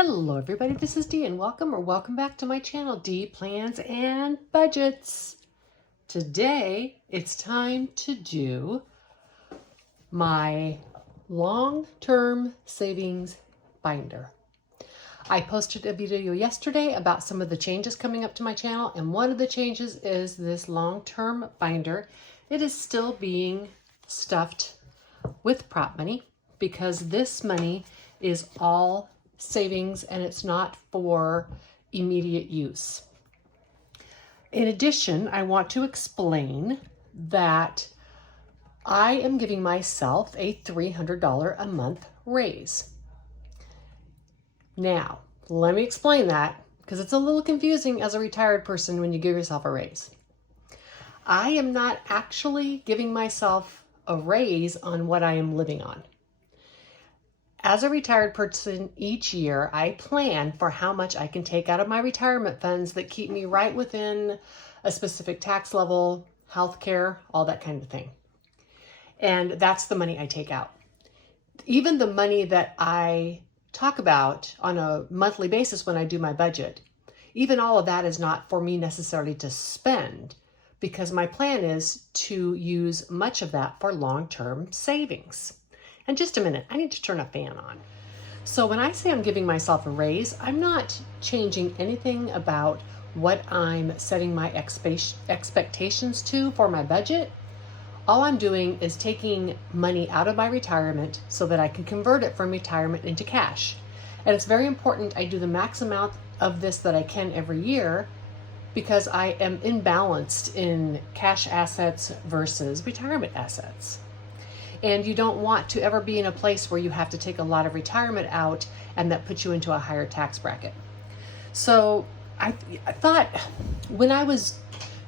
Hello everybody, this is Dee and welcome back to my channel, Dee Plans and Budgets. Today it's time to do my long-term savings binder. I posted a video yesterday about some of the changes coming up to my channel, and one of the changes is this long-term binder. It is still being stuffed with prop money because this money is all savings and it's not for immediate use. In addition, I want to explain that I am giving myself a $300 a month raise. Now, let me explain that because it's a little confusing as a retired person when you give yourself a raise. I am not actually giving myself a raise on what I am living on. As a retired person, each year I plan for how much I can take out of my retirement funds that keep me right within a specific tax level, healthcare, all that kind of thing. And that's the money I take out. Even the money that I talk about on a monthly basis when I do my budget, even all of that is not for me necessarily to spend, because my plan is to use much of that for long-term savings. And just a minute, I need to turn a fan on. So when I say I'm giving myself a raise, I'm not changing anything about what I'm setting my expectations to for my budget. All I'm doing is taking money out of my retirement so that I can convert it from retirement into cash. And it's very important I do the max amount of this that I can every year because I am imbalanced in cash assets versus retirement assets. And you don't want to ever be in a place where you have to take a lot of retirement out and that puts you into a higher tax bracket. So I thought when I was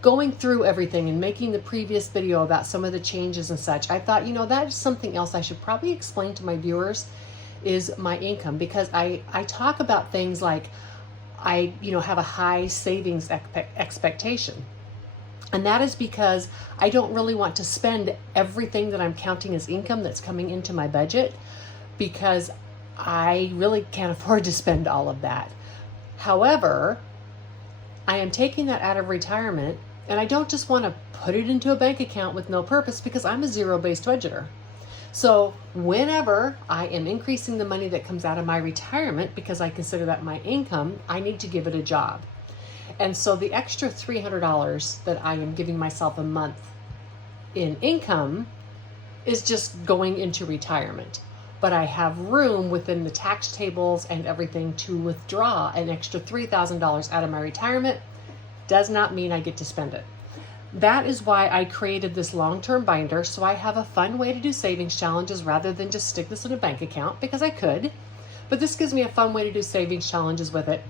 going through everything and making the previous video about some of the changes and such, I thought, that is something else I should probably explain to my viewers is my income, because I talk about things like I have a high savings expectation. And that is because I don't really want to spend everything that I'm counting as income that's coming into my budget, because I really can't afford to spend all of that. However, I am taking that out of retirement, and I don't just want to put it into a bank account with no purpose, because I'm a zero-based budgeter. So whenever I am increasing the money that comes out of my retirement, because I consider that my income, I need to give it a job. And so the extra $300 that I am giving myself a month in income is just going into retirement. But I have room within the tax tables and everything to withdraw an extra $3,000 out of my retirement. Does not mean I get to spend it. That is why I created this long-term binder, so I have a fun way to do savings challenges rather than just stick this in a bank account, because I could. But this gives me a fun way to do savings challenges with it,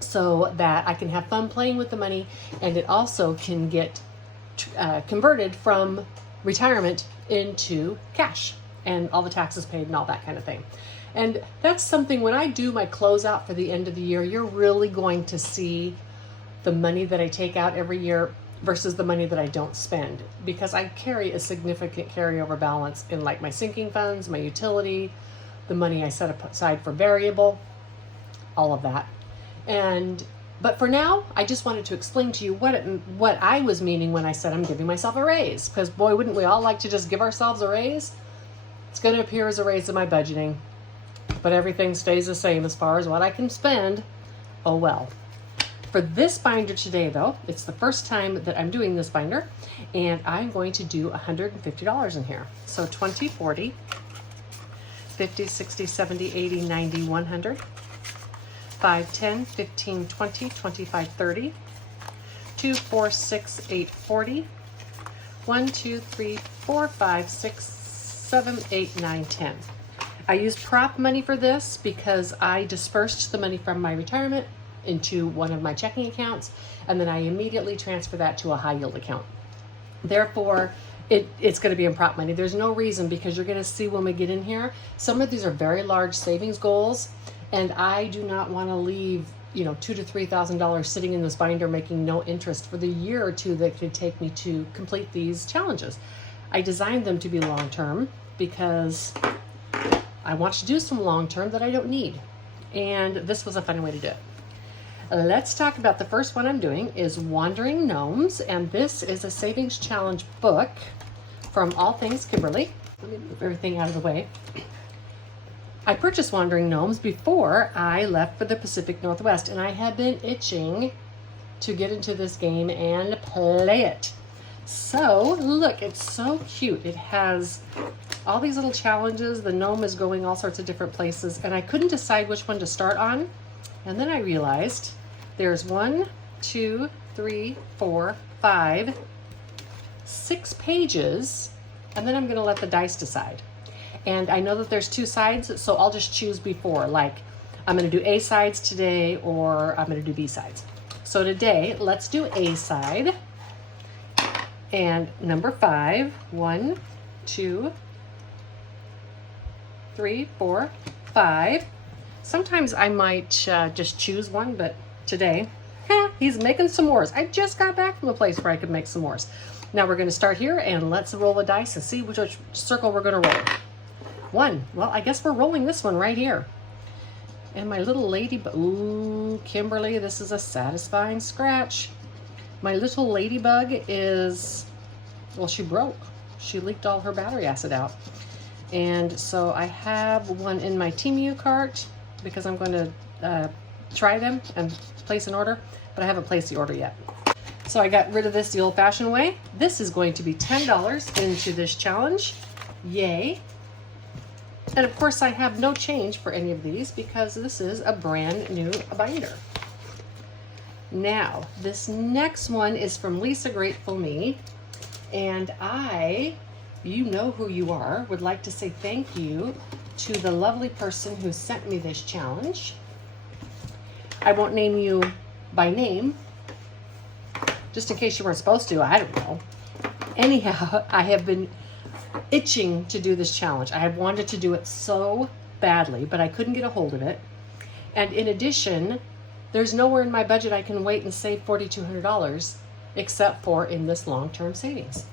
so that I can have fun playing with the money, and it also can get converted from retirement into cash and all the taxes paid and all that kind of thing. And that's something, when I do my closeout for the end of the year, you're really going to see the money that I take out every year versus the money that I don't spend, because I carry a significant carryover balance in like my sinking funds, my utility, the money I set aside for variable, all of that. But for now, I just wanted to explain to you what I was meaning when I said I'm giving myself a raise, because boy, wouldn't we all like to just give ourselves a raise? It's going to appear as a raise in my budgeting, but everything stays the same as far as what I can spend. Oh well. For this binder today, though, it's the first time that I'm doing this binder, and I'm going to do $150 in here. So 20, 40, 50, 60, 70, 80, 90, 100. 5, 10, 15, 20, 25, 30, 2, 4, 6, 8, 40, 1, 2, 3, 4, 5, 6, 7, 8, 9, 10. I used prop money for this because I dispersed the money from my retirement into one of my checking accounts, and then I immediately transfer that to a high yield account. Therefore, it's going to be in prop money. There's no reason, because you're going to see when we get in here, some of these are very large savings goals, and I do not want to leave, $2,000 to $3,000 sitting in this binder making no interest for the year or two that could take me to complete these challenges. I designed them to be long-term because I want to do some long-term that I don't need. and this was a funny way to do it. Let's talk about the first one I'm doing is Wandering Gnomes, and this is a savings challenge book from All Things Kimberly. Let me move everything out of the way. I purchased Wandering Gnomes before I left for the Pacific Northwest, and I had been itching to get into this game and play it. So look, it's so cute. It has all these little challenges. The gnome is going all sorts of different places, and I couldn't decide which one to start on. And then I realized there's 1, 2, 3, 4, 5, 6 pages, and then I'm going to let the dice decide. And I know that there's 2 sides, so I'll just choose before, like I'm going to do A sides today, or I'm going to do B sides. So today, let's do A side. And number 5, 1, 2, 3, 4, 5. Sometimes I might just choose one, but today, he's making s'mores. I just got back from a place where I could make s'mores. Now we're going to start here, and let's roll the dice and see which circle we're going to roll. 1. Well, I guess we're rolling this one right here. And my little ladybug, ooh, Kimberly, this is a satisfying scratch. My little ladybug is, well, she broke. She leaked all her battery acid out. And so I have one in my Temu cart because I'm going to try them and place an order, but I haven't placed the order yet. So I got rid of this the old-fashioned way. This is going to be $10 into this challenge. Yay. And of course I have no change for any of these because this is a brand new binder. Now, this next one is from Lisa Grateful Me, and you know who you are, would like to say thank you to the lovely person who sent me this challenge. I won't name you by name, just in case you weren't supposed to, I don't know. Anyhow, I have been itching to do this challenge. I have wanted to do it so badly, but I couldn't get a hold of it. And in addition, there's nowhere in my budget I can wait and save $4,200 except for in this long-term savings.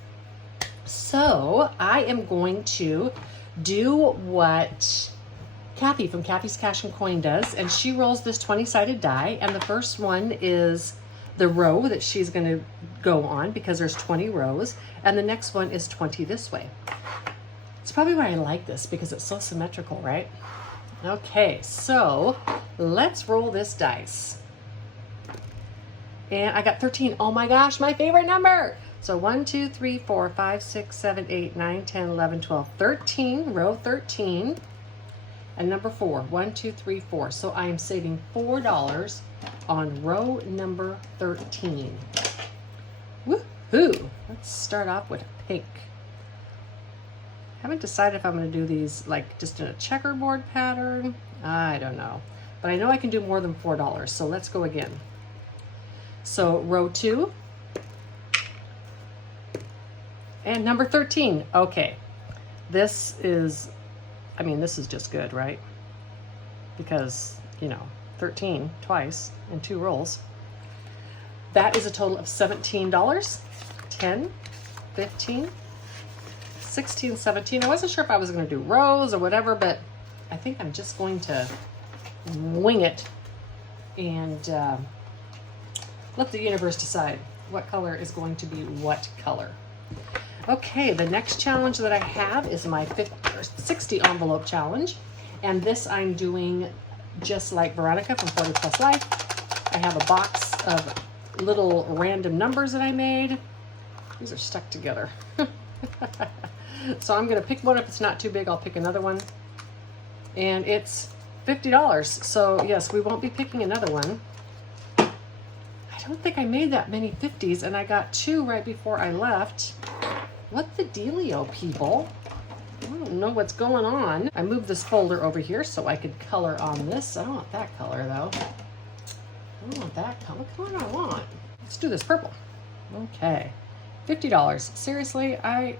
So I am going to do what Kathy from Kathy's Cash and Coin does, and she rolls this 20-sided die, and the first one is the row that she's going to go on because there's 20 rows, and the next one is 20 this way. It's probably why I like this because it's so symmetrical, right? Okay, so let's roll this dice. And I got 13. Oh my gosh, my favorite number. So 1, 2, 3, 4, 5, 6, 7, 8, 9, 10, 11, 12, 13, row 13. And number 4, 1, 2, 3, 4. So I am saving $4 on row number 13. Woohoo! Let's start off with pink. Haven't decided if I'm going to do these like just in a checkerboard pattern. I don't know. But I know I can do more than $4, so let's go again. So row 2. And number 13. Okay. This is just good, right? Because, 13 twice in 2 rolls. That is a total of $17. 10, 15, 16, 17. I wasn't sure if I was going to do rows or whatever, but I think I'm just going to wing it and let the universe decide what color is going to be what color. Okay, the next challenge that I have is my 60 envelope challenge, and this I'm doing just like Veronica from 40 Plus Life. I have a box of little random numbers that I made. These are stuck together. So I'm going to pick one. If it's not too big, I'll pick another one. And it's $50. So yes, we won't be picking another one. I don't think I made that many 50s, and I got 2 right before I left. What the dealio, people? I don't know what's going on. I moved this folder over here so I could color on this. I don't want that color, though. I don't want that color. What color do I want? Let's do this purple. Okay. $50. Seriously, I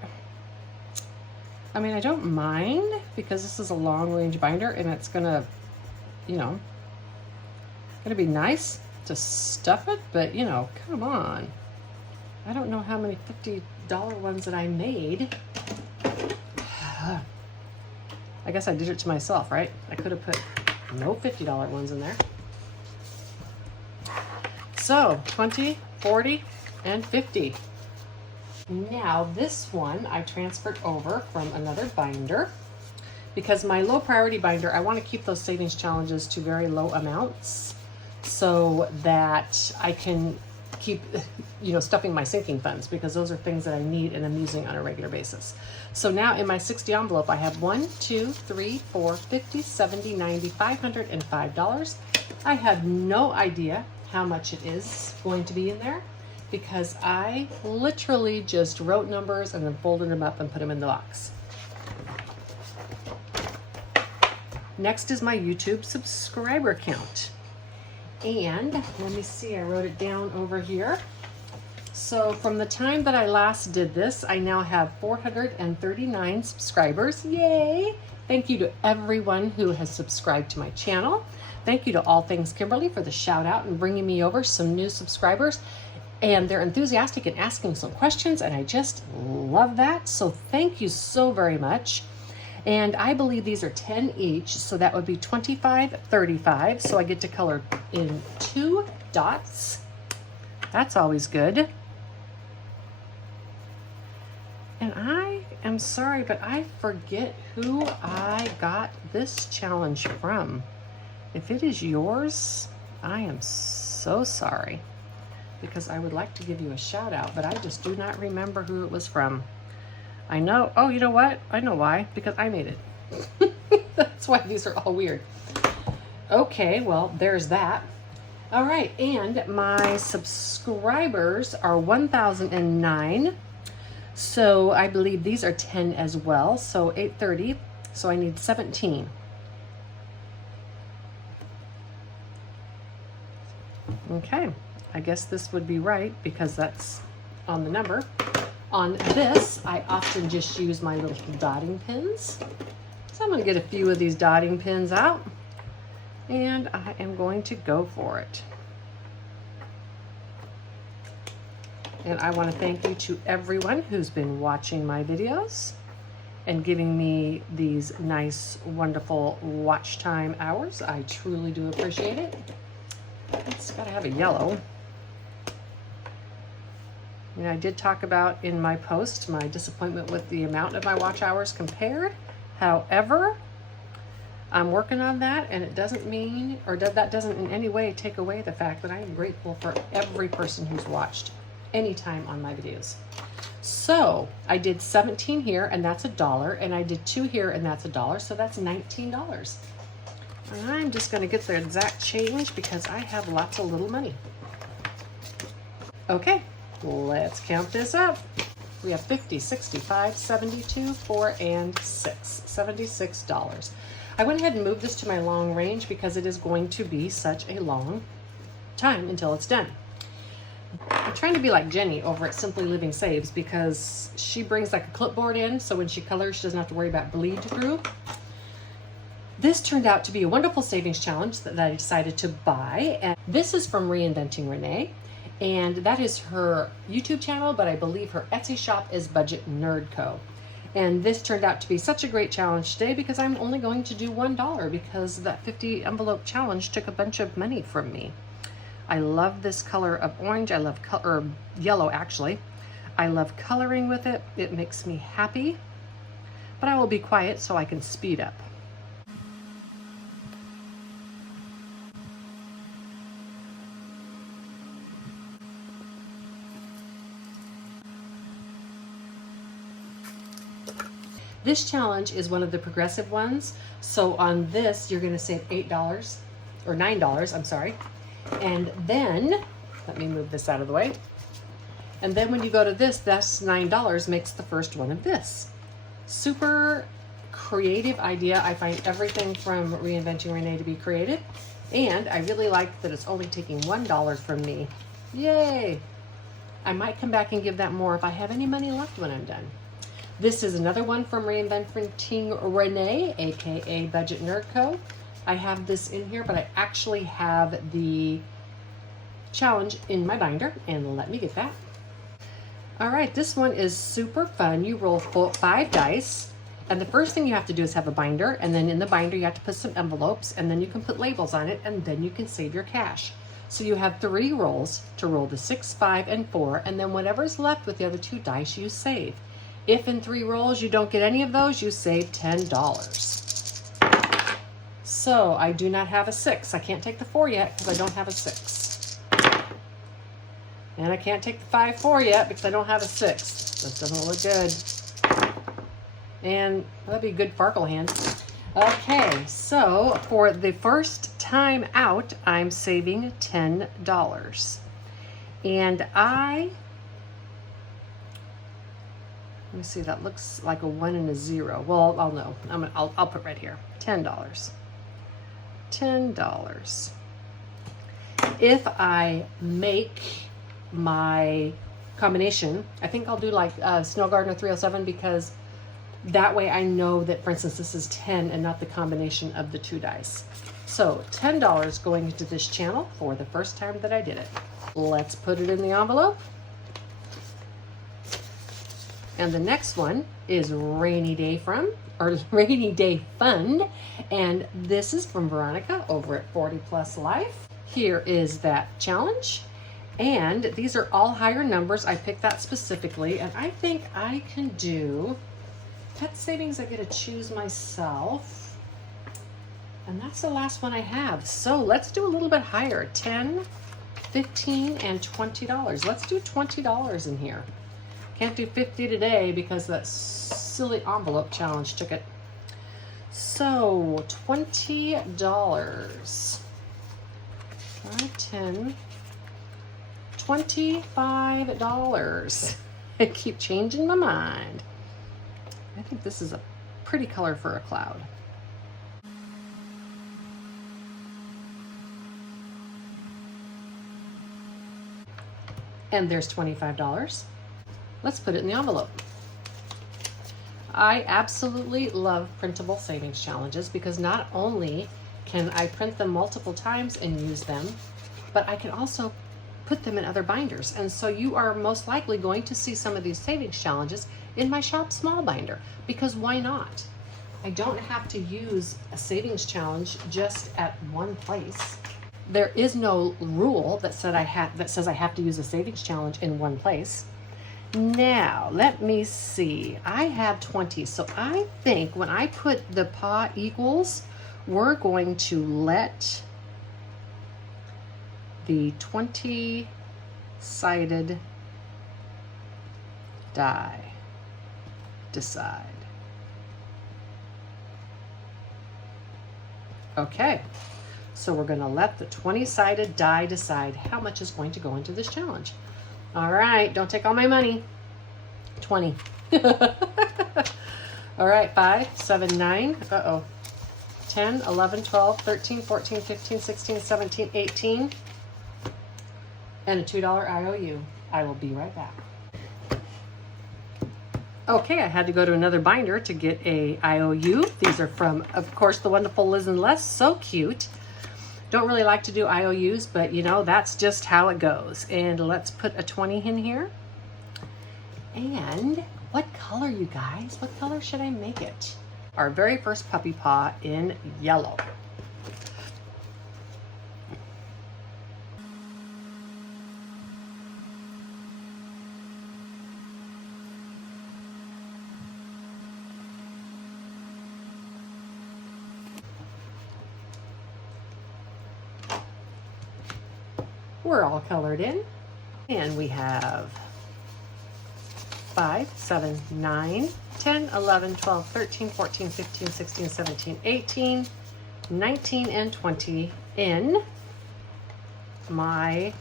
don't mind because this is a long range binder and it's gonna be nice to stuff it, but come on. I don't know how many $50 ones that I made. I guess I did it to myself, right? I could have put No $50 ones in there. So 20, 40, and 50. Now this one I transferred over from another binder because my low priority binder, I want to keep those savings challenges to very low amounts so that I can keep, stuffing my sinking funds, because those are things that I need and I'm using on a regular basis. So now in my 60 envelope, I have 1, 2, 3, 4, 50, 70, 90, $500, and $5. I have no idea how much it is going to be in there because I literally just wrote numbers and then folded them up and put them in the box. Next is my YouTube subscriber count. And let me see, I wrote it down over here. So from the time that I last did this, I now have 439 subscribers. Yay! Thank you to everyone who has subscribed to my channel. Thank you to All Things Kimberly for the shout out and bringing me over some new subscribers. And they're enthusiastic and asking some questions, and I just love that. So thank you so very much. And I believe these are 10 each, so that would be 25, 35. So I get to color in 2 dots. That's always good. And I am sorry, but I forget who I got this challenge from. If it is yours, I am so sorry, because I would like to give you a shout out, but I just do not remember who it was from. I know, oh, you know what? I know why, because I made it. That's why these are all weird. Okay, well, there's that. All right, and my subscribers are 1,009. So I believe these are 10 as well. So 830, so I need 17. Okay, I guess this would be right because that's on the number. On this, I often just use my little dotting pins. So I'm going to get a few of these dotting pins out, and I am going to go for it. And I want to thank you to everyone who's been watching my videos and giving me these nice, wonderful watch time hours. I truly do appreciate it. It's got to have a yellow. And I did talk about in my post my disappointment with the amount of my watch hours compared. However, I'm working on that, and it doesn't mean, or that doesn't in any way take away the fact that I am grateful for every person who's watched any time on my videos. So I did 17 here, and that's $1, and I did 2 here, and that's $1, so that's $19. And I'm just going to get the exact change because I have lots of little money. Okay. Let's count this up. We have 50, 65, 72, 4, and 6. $76. I went ahead and moved this to my long range because it is going to be such a long time until it's done. I'm trying to be like Jenny over at Simply Living Saves because she brings like a clipboard in, so when she colors, she doesn't have to worry about bleed through. This turned out to be a wonderful savings challenge that I decided to buy. And this is from Reinventing Renee. And that is her YouTube channel, but I believe her Etsy shop is Budget Nerd Co. And this turned out to be such a great challenge today because I'm only going to do $1 because that 50 envelope challenge took a bunch of money from me. I love this color of orange. I love color, yellow actually. I love coloring with it. It makes me happy, but I will be quiet so I can speed up. This challenge is one of the progressive ones. So on this, you're gonna save $8 or $9, I'm sorry. And then, let me move this out of the way. And then when you go to this, that's $9 makes the first one of this. Super creative idea. I find everything from Reinventing Renee to be creative. And I really like that it's only taking $1 from me. Yay! I might come back and give that more if I have any money left when I'm done. This is another one from Reinventing Renee, aka Budget Nerd Co. I have this in here, but I actually have the challenge in my binder, and let me get that. All right, this one is super fun. You roll 5 dice, And the first thing you have to do is have a binder, and then in the binder you have to put some envelopes, and then you can put labels on it, and then you can save your cash. So you have 3 rolls to roll, the 6, 5, and 4, and then whatever's left with the other 2 dice you save. If in 3 rolls you don't get any of those, you save $10. So I do not have a 6. I can't take the 4 yet because I don't have a 6. And I can't take the 5, 4 yet because I don't have a 6. This doesn't look good. And that'd be a good Farkle hand. Okay, so for the first time out, I'm saving $10. And let me see, that looks like a 1 and a 0. Well, I'll know. I'll put right here, $10. $10. If I make my combination, I think I'll do like Snow Gardener 307, because that way I know that, for instance, this is 10 and not the combination of the 2 dice. So $10 going into this channel for the first time that I did it. Let's put it in the envelope. And the next one is Rainy Day Fund. And this is from Veronica over at 40 Plus Life. Here is that challenge. And these are all higher numbers. I picked that specifically, and I think I can do pet savings. I get to choose myself. And that's the last one I have. So let's do a little bit higher, 10, 15, and $20. Let's do $20 in here. Can't do 50 today because that silly envelope challenge took it. So $20. 5, 10, $25. I keep changing my mind. I think this is a pretty color for a cloud. And there's $25. Let's put it in the envelope. I absolutely love printable savings challenges because not only can I print them multiple times and use them, but I can also put them in other binders. And so you are most likely going to see some of these savings challenges in my Shop Small binder, because why not? I don't have to use a savings challenge just at one place. There is no rule that says I have to use a savings challenge in one place. Now, let me see. I have 20, so I think when I put the paw equals, we're going to let the 20-sided die decide. Okay, so we're going to let the 20-sided die decide how much is going to go into this challenge. All right, don't take all my money. 20. All right, 5, 7, 9. 10, 11, 12, 13, 14, 15, 16, 17, 18. And a $2 IOU. I will be right back. Okay, I had to go to another binder to get a IOU. These are from, of course, the wonderful Liz and Les. So cute. Don't really like to do IOUs, but you know, that's just how it goes. And let's put a 20 in here. And what color, you guys? What color should I make it? Our very first puppy paw in yellow. We're all colored in. And we have 5, 7, 9, 10, 11, 12, 13, 14, 15, 16, 17, 18, 19, and 20 in my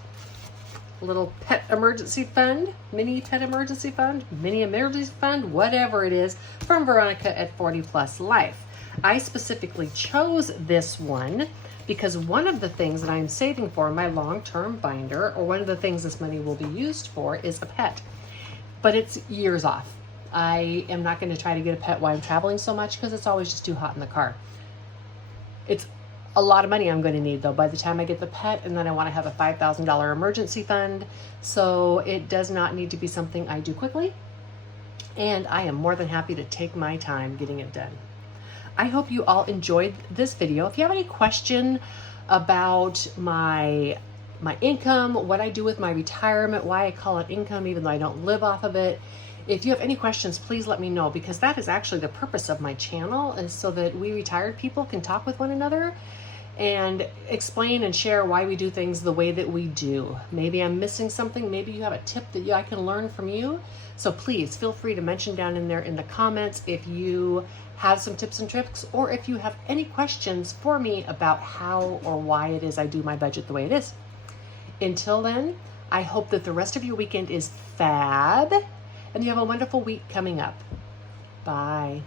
little pet emergency fund, mini pet emergency fund, mini emergency fund, whatever it is, from Veronica at 40 Plus Life. I specifically chose this one because one of the things that I'm saving for my long-term binder, or one of the things this money will be used for, is a pet. But it's years off. I am not going to try to get a pet while I'm traveling so much because it's always just too hot in the car. It's a lot of money I'm going to need though by the time I get the pet, and then I want to have a $5,000 emergency fund. So it does not need to be something I do quickly. and I am more than happy to take my time getting it done. I hope you all enjoyed this video. If you have any question about my income, what I do with my retirement, why I call it income even though I don't live off of it, if you have any questions, please let me know, because that is actually the purpose of my channel, is so that we retired people can talk with one another and explain and share why we do things the way that we do. Maybe I'm missing something. Maybe you have a tip that I can learn from you. So please feel free to mention down in there in the comments if you have some tips and tricks, or if you have any questions for me about how or why it is I do my budget the way it is. Until then, I hope that the rest of your weekend is fab and you have a wonderful week coming up. Bye.